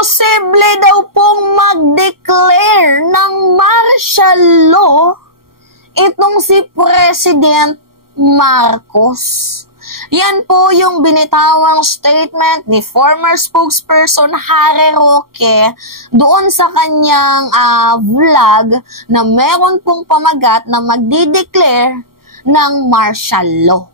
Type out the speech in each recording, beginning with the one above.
posible daw pong mag-declare ng martial law itong si President Marcos. Yan po yung binitawang statement ni former spokesperson Harry Roque doon sa kanyang vlog na meron pong pamagat na magdi-declare ng martial law.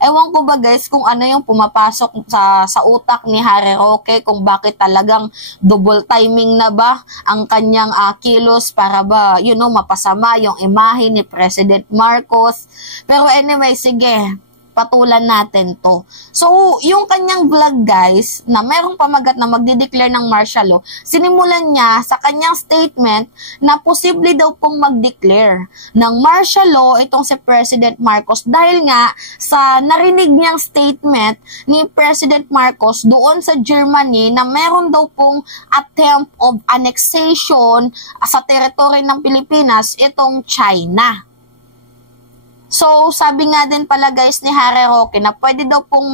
Ewan ko ba guys kung ano yung pumapasok sa utak ni Harry Roque, kung bakit talagang double timing na ba ang kanyang kilos para ba, mapasama yung imahe ni President Marcos. Pero anyway, sige, patulan natin to. So, yung kanyang vlog guys, na merong pamagat na magdi-declare ng martial law, sinimulan niya sa kanyang statement na posible daw pong mag-declare ng martial law itong si President Marcos dahil nga sa narinig niyang statement ni President Marcos doon sa Germany na meron daw pong attempt of annexation sa teritoryo ng Pilipinas itong China. So, sabi nga din pala guys ni Harry Roque na pwede daw pong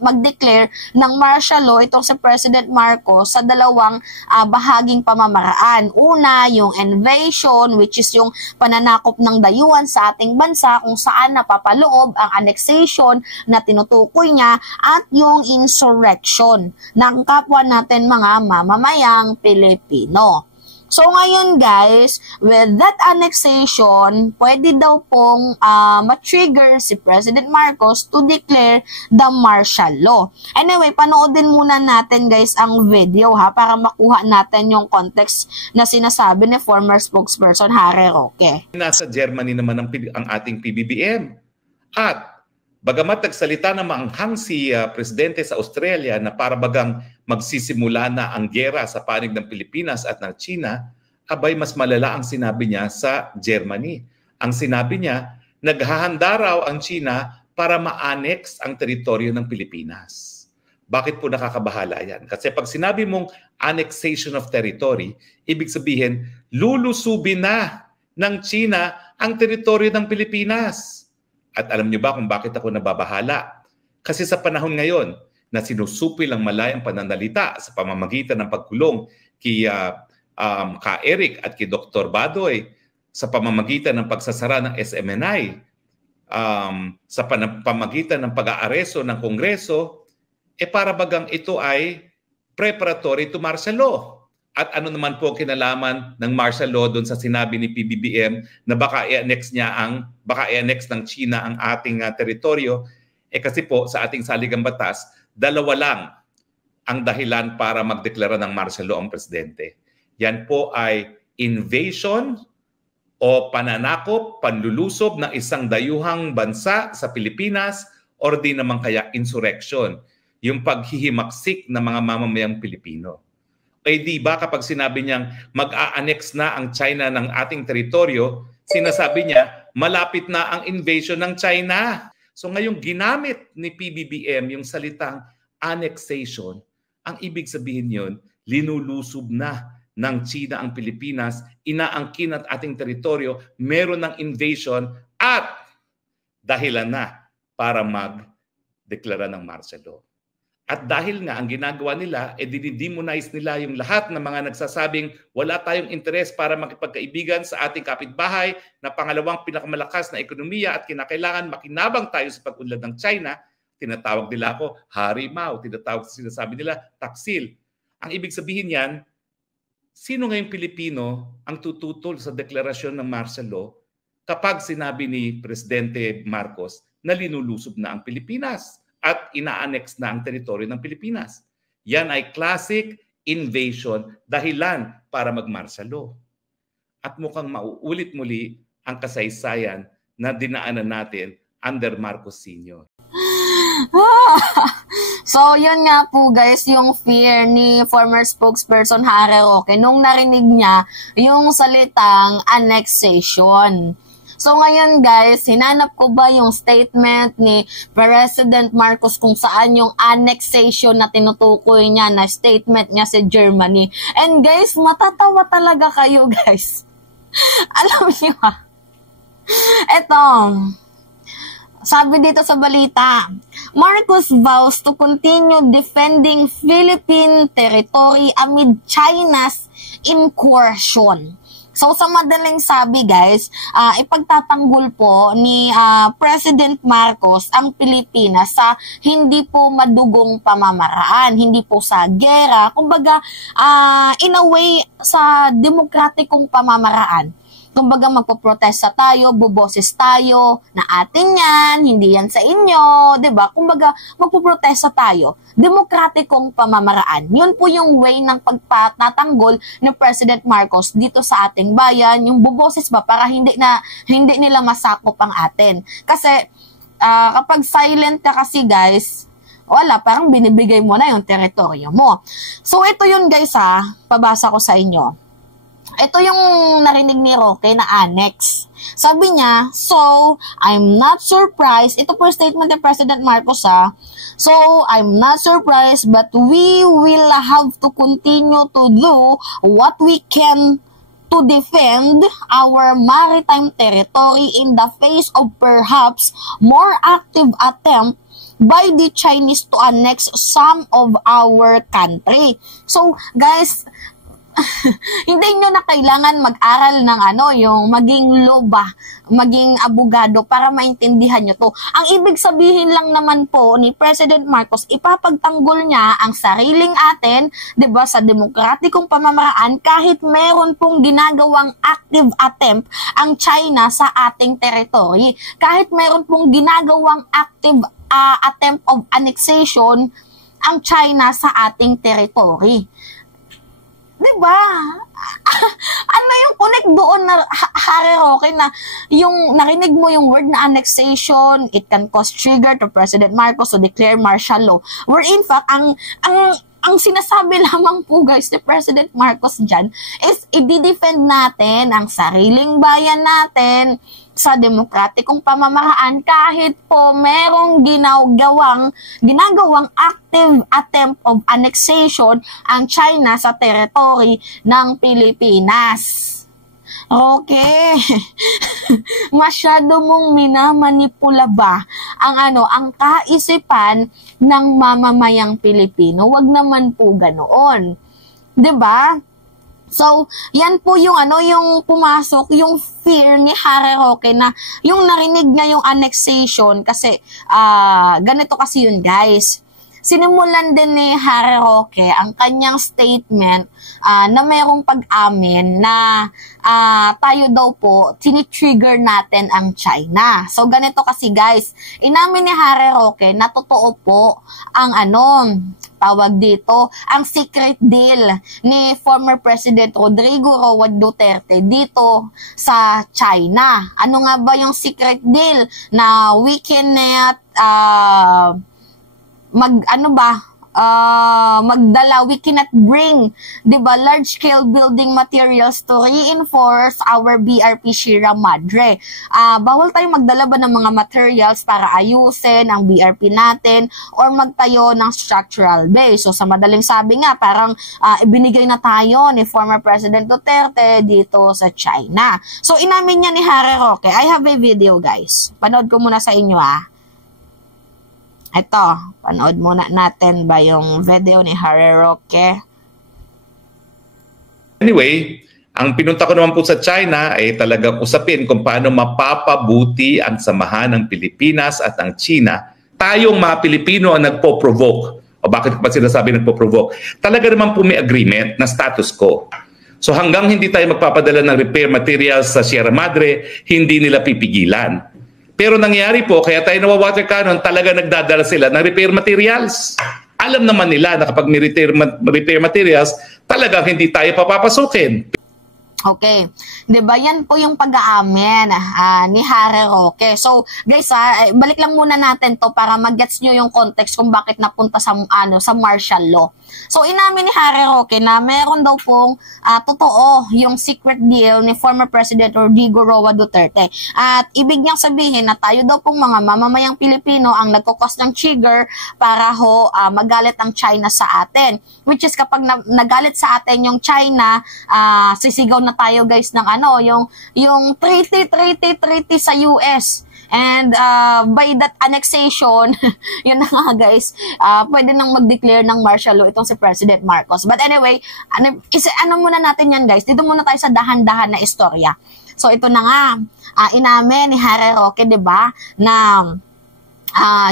mag-declare ng martial law itong si President Marcos sa dalawang bahaging pamamaraan. Una, yung invasion, which is yung pananakop ng dayuhan sa ating bansa kung saan napapaloob ang annexation na tinutukoy niya, at yung insurrection ng kapwa natin mga mamamayang Pilipino. So ngayon guys, with that annexation, pwede daw pong ma-trigger si President Marcos to declare the martial law. Anyway, panoodin muna natin guys ang video para makuha natin yung context na sinasabi ni former spokesperson Harry Roque. Nasa Germany naman ang ating PBBM. At bagamat nagsalita na maanghang si Presidente sa Australia na para bagang magsisimula na ang giyera sa panig ng Pilipinas at ng China, abay mas malala ang sinabi niya sa Germany. Ang sinabi niya, naghahanda raw ang China para ma-annex ang teritoryo ng Pilipinas. Bakit po nakakabahala yan? Kasi pag sinabi mong annexation of territory, ibig sabihin, lulusubin na ng China ang teritoryo ng Pilipinas. At alam niyo ba kung bakit ako nababahala? Kasi sa panahon ngayon na sinusupil ang malayang pananalita sa pamamagitan ng pagkulong ka Eric at kay Dr. Badoy, sa pamamagitan ng pagsasara ng SMNI, sa pamamagitan ng pag-aaresto ng Kongreso, para bagang ito ay preparatory to martial law. At ano naman po kinalaman ng martial law doon sa sinabi ni PBBM na baka i-annex ng China ang ating teritoryo? Kasi po sa ating saligang batas, dalawa lang ang dahilan para magdeklara ng martial law ang presidente. Yan po ay invasion o pananakop, panlulusob ng isang dayuhang bansa sa Pilipinas, or di naman kaya insurrection, yung paghihimaksik ng mga mamamayang Pilipino. Di ba kapag sinabi niyang mag-a-annex na ang China ng ating teritoryo, sinasabi niya malapit na ang invasion ng China. So ngayong ginamit ni PBBM yung salitang annexation, ang ibig sabihin yun, linulusob na ng China ang Pilipinas, inaangkin at ating teritoryo, meron ng invasion at dahilan na para mag-deklara ng martial law. At dahil nga ang ginagawa nila, dinidemonize nila yung lahat ng mga nagsasabing wala tayong interes para makipagkaibigan sa ating kapitbahay na pangalawang pinakamalakas na ekonomiya at kinakailangan makinabang tayo sa pag-unlad ng China. Tinatawag nila ako Harimau, sinasabi nila Taksil. Ang ibig sabihin yan, sino ngayong Pilipino ang tututol sa deklarasyon ng martial law kapag sinabi ni Presidente Marcos na linulusob na ang Pilipinas at ina-annex na ang teritoryo ng Pilipinas? Yan ay classic invasion, dahilan para mag-martial law. At mukhang mauulit muli ang kasaysayan na dinaanan natin under Marcos Sr. So, yun nga po guys, yung fear ni former spokesperson Harry Roque nung narinig niya yung salitang annexation. So ngayon guys, hinanap ko ba yung statement ni President Marcos kung saan yung annexation na tinutukoy niya na statement niya sa Germany. And guys, matatawa talaga kayo guys. Alam niyo ba? Ito, sabi dito sa balita, Marcos vows to continue defending Philippine territory amid China's incursion. So, sa madaling sabi guys, ipagtatanggol po ni President Marcos ang Pilipinas sa hindi po madugong pamamaraan, hindi po sa gera, kumbaga in a way sa demokratikong pamamaraan. Kumbaga magpoprotesta tayo, buboses tayo, na atin yan, hindi yan sa inyo, 'di ba? Kumbaga magpoprotesta tayo, demokratikong pamamaraan. Yun po yung way ng pagpatatanggol ni President Marcos dito sa ating bayan, yung buboses ba para hindi nila masakop ang atin. Kasi kapag silent ka kasi guys, wala, parang binibigay mo na yung teritoryo mo. So ito yun guys pabasa ko sa inyo. Ito yung narinig ni Roque na annex. Sabi niya, so, I'm not surprised. Ito po statement ni President Marcos So, I'm not surprised but we will have to continue to do what we can to defend our maritime territory in the face of perhaps more active attempt by the Chinese to annex some of our country. So, guys, hindi nyo na kailangan mag-aral ng yung maging loba, maging abogado para maintindihan nyo to. Ang ibig sabihin lang naman po ni President Marcos, ipapagtanggol niya ang sariling atin, 'di ba, sa demokratikong pamamaraan kahit meron pong ginagawang active attempt ang China sa ating territory. Kahit meron pong ginagawang active attempt of annexation ang China sa ating territory. Diba? Ano yung connect doon na Harry Roque na yung narinig mo yung word na annexation, it can cause trigger to President Marcos to declare martial law. Where in fact, ang sinasabi lamang po guys ni President Marcos dyan is i-defend natin ang sariling bayan natin sa demokratikong pamamaraan kahit po merong ginagawang active attempt of annexation ang China sa territory ng Pilipinas. Okay. Masyado mong minamanipula ba ang kaisipan ng mamamayang Pilipino? Wag naman po ganoon. 'Di ba? So, yan po yung yung pumasok, yung fear ni Harry Roque na yung narinig niya yung annexation kasi ganito kasi yun guys. Sinimulan din ni Harry Roque ang kanyang statement na mayroong pag-amin na tayo daw po, tinitrigger natin ang China. So, ganito kasi guys, inamin ni Harry Roque na totoo po ang tawag dito, ang secret deal ni former President Rodrigo Roa Duterte dito sa China. Ano nga ba yung secret deal na we cannot we cannot bring, 'di ba, large scale building materials to reinforce our BRP Sierra Madre. Bawal tayong magdala ba ng mga materials para ayusin ang BRP natin or magtayo ng structural base. So sa madaling sabi nga, parang ibinigay na tayo ni former President Duterte dito sa China. So inamin niya ni Harry Roque. I have a video guys. Panood ko muna sa inyo Ito, panood muna natin ba yung video ni Harry Roque. Anyway, ang pinunta ko naman po sa China ay talagang usapin kung paano mapapabuti ang samahan ng Pilipinas at ang China. Tayong mga Pilipino ang nagpo-provoke. O bakit pa sinasabi nagpo-provoke? Talaga naman po may agreement na status quo. So hanggang hindi tayo magpapadala ng repair materials sa Sierra Madre, hindi nila pipigilan. Pero nangyari po, kaya tayo nawa-water cannon, talaga nagdadala sila ng repair materials. Alam naman nila na kapag may repair materials, talagang hindi tayo papapasukin. Okay. 'Di ba? Yan po yung pag-aamin ni Harry Roque. So, guys, balik lang muna natin 'to para mag-gets niyo yung context kung bakit napunta sa sa martial law. So, inamin ni Harry Roque na meron daw pong totoo yung secret deal ni former President Rodrigo Roa Duterte. At ibig niyang sabihin na tayo daw pong mga mamamayang Pilipino ang nagkukos ng trigger para magalit ang China sa atin. Which is kapag nagalit sa atin yung China, sisigaw na tayo guys ng yung treaty sa US. And by that annexation, yun na nga guys, pwede nang mag-declare ng martial law itong si President Marcos. But anyway, ano muna natin yan guys, dito muna tayo sa dahan-dahan na istorya. So ito na nga, inamin ni Harry Roque, diba, na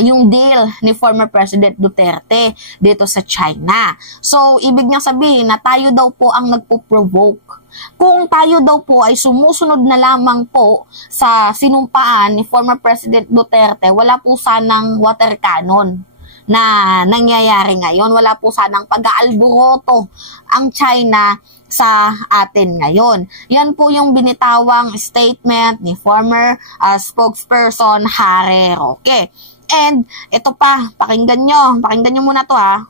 yung deal ni former President Duterte dito sa China. So, ibig niyang sabihin na tayo daw po ang nagpo-provoke. Kung tayo daw po ay sumusunod na lamang po sa sinumpaan ni former President Duterte, wala po sanang water cannon na nangyayari ngayon. Wala po sanang pag-aalburoto ang China sa atin ngayon. Yan po yung binitawang statement ni former spokesperson Harry Roque. And ito pa, pakinggan nyo muna to ha.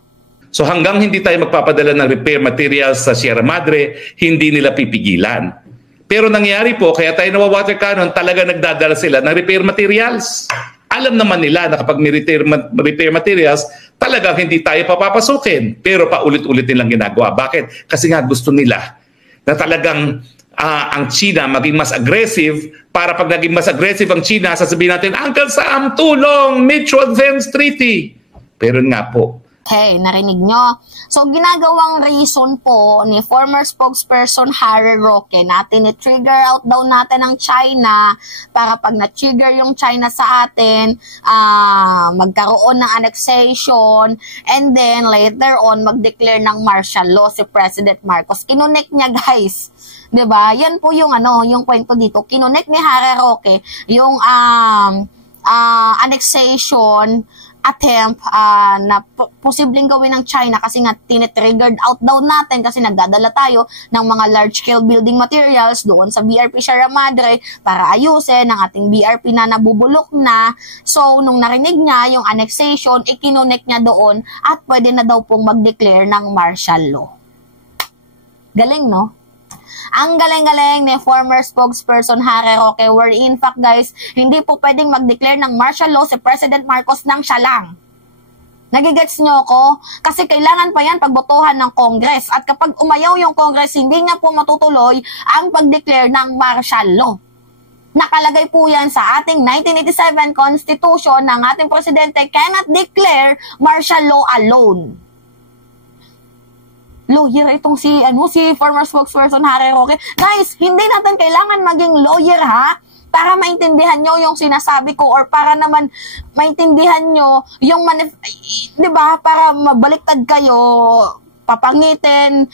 So hanggang hindi tayo magpapadala ng repair materials sa Sierra Madre, hindi nila pipigilan. Pero nangyari po, kaya tayo nawa-water cannon, talaga nagdadala sila ng repair materials. Alam naman nila na kapag may repair materials, talagang hindi tayo papapasukin. Pero paulit-ulit nilang ginagawa. Bakit? Kasi nga gusto nila na talagang ang China maging mas aggressive, para pag naging mas aggressive ang China, sasabihin natin, Uncle Sam, tulong, Mutual Defense Treaty. Pero nga po. Hey, narinig nyo? So, ginagawang reason po ni former spokesperson Harry Roque na trigger out daw natin ang China para pag na-trigger yung China sa atin, magkaroon ng annexation, and then later on, mag-declare ng martial law si President Marcos. Kinonek niya guys. 'Di ba? Yan po yung yung kwento dito. Kinonek ni Harry Roque yung annexation attempt na posibleng gawin ng China kasi nga tinitriggered out daw natin kasi nagdadala tayo ng mga large-scale building materials doon sa BRP Sierra Madre para ayusin ang ating BRP na nabubulok na. So, nung narinig niya yung annexation, ikinonek niya doon at pwede na daw pong mag-declare ng martial law. Galing, no? Ang galing-galing ni former spokesperson Harry Roque, where in fact guys, hindi po pwedeng mag-declare ng martial law si President Marcos nang siya lang. Nagigets nyo ko? Kasi kailangan pa yan pagbotohan ng Congress. At kapag umayaw yung Congress, hindi niya po matutuloy ang pag-declare ng martial law. Nakalagay po yan sa ating 1987 Constitution ng ating Presidente cannot declare martial law alone. Lawyer itong si former spokesperson Harry Roque. Guys, hindi natin kailangan maging lawyer ha para maintindihan nyo yung sinasabi ko or para naman maintindihan nyo yung 'di ba, para mabaliktad kayo, papangitin,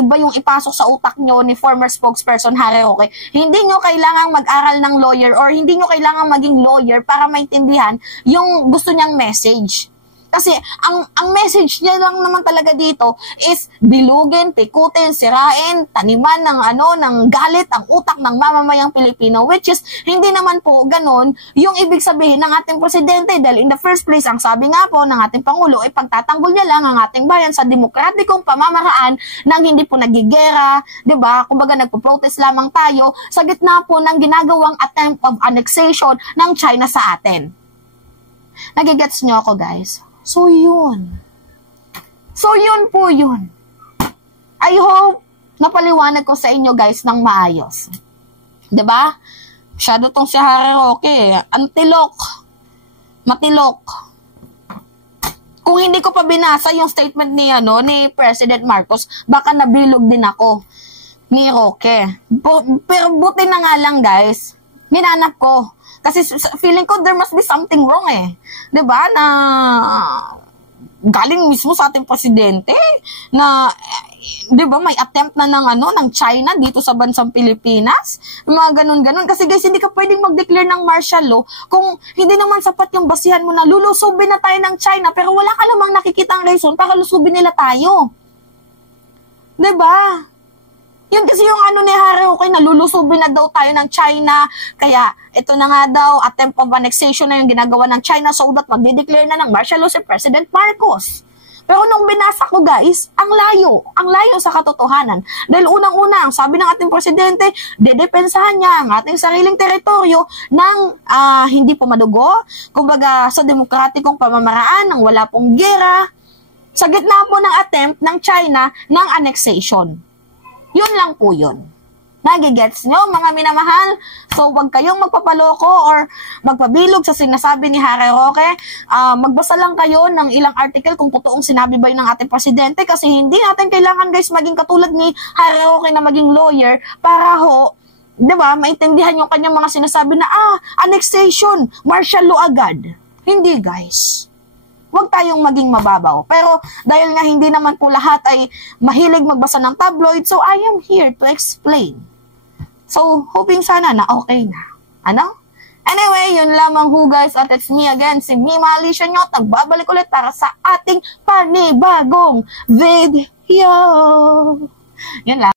iba yung ipasok sa utak nyo ni former spokesperson Harry Roque. Hindi nyo kailangang mag-aral ng lawyer or hindi nyo kailangang maging lawyer para maintindihan yung gusto niyang message. Kasi ang message niya lang naman talaga dito is bilugin, pikutin, sirain, taniman ng galit ang utak ng mamamayang Pilipino, which is hindi naman po ganun yung ibig sabihin ng ating presidente, dahil in the first place ang sabi nga po ng ating pangulo ay pagtatanggol niya lang ang ating bayan sa demokratikong pamamaraan nang hindi po nagigera, 'di ba? Kumbaga nagpo-protest lamang tayo sa gitna po ng ginagawang attempt of annexation ng China sa atin. Nagigets niyo ako, guys? So, yun. So, yun po yun. I hope napaliwanag ko sa inyo, guys, ng maayos. 'Di ba? Masyado tong si Harry Roque. Antilok. Matilok. Kung hindi ko pa binasa yung statement ni President Marcos, baka nabilog din ako ni Roque. Pero buti na nga lang, guys. Minanap ko. Kasi feeling ko there must be something wrong eh. 'Di ba? Na galing mismo sa ating presidente na 'di ba may attempt na ng China dito sa bansang Pilipinas. Mga ganun-ganun kasi guys, hindi ka pwedeng mag-declare ng martial law kung hindi naman sapat yung basihan mo na lulusubin na tayo ng China pero wala ka namang nakikitang reason para lusubin nila tayo. 'Di ba? Yun kasi yung ni Harry Roque, nalulusubin na daw tayo ng China. Kaya ito na nga daw, attempt of annexation na yung ginagawa ng China so that magde-declare na ng martial law si President Marcos. Pero nung binasa ko guys, ang layo sa katotohanan. Dahil unang-una, sabi ng ating presidente, dedepensahan niya ang ating sariling teritoryo ng hindi po madugo, kumbaga sa demokratikong pamamaraan, ng wala pong gera, sa gitna po ng attempt ng China ng annexation. Yun lang po yun. Nagigets nyo, mga minamahal? So, wag kayong magpapaloko or magpabilog sa sinasabi ni Harry Roque. Magbasa lang kayo ng ilang article kung totoong sinabi ba yun ng ating presidente, kasi hindi natin kailangan, guys, maging katulad ni Harry Roque na maging lawyer para ho, diba, maintindihan yung kanyang mga sinasabi na, annexation, martial law agad. Hindi, guys. Huwag tayong maging mababaw. Pero dahil nga hindi naman po lahat ay mahilig magbasa ng tabloid, so I am here to explain. So, hoping sana na okay na. Ano? Anyway, yun lamang ho, guys. At it's me again, si Mima Alicia Nyot. Nagbabalik ulit para sa ating panibagong video. Yun lang.